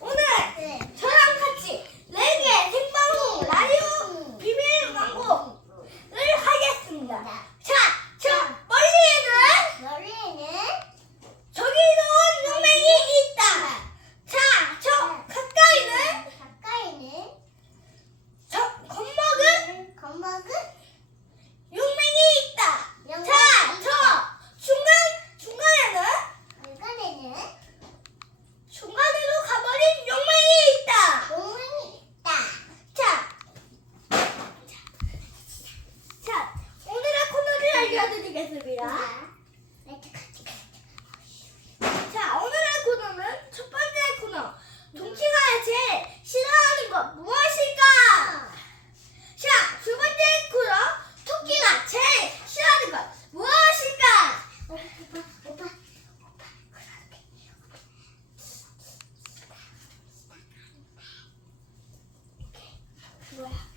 오늘 네. Yeah.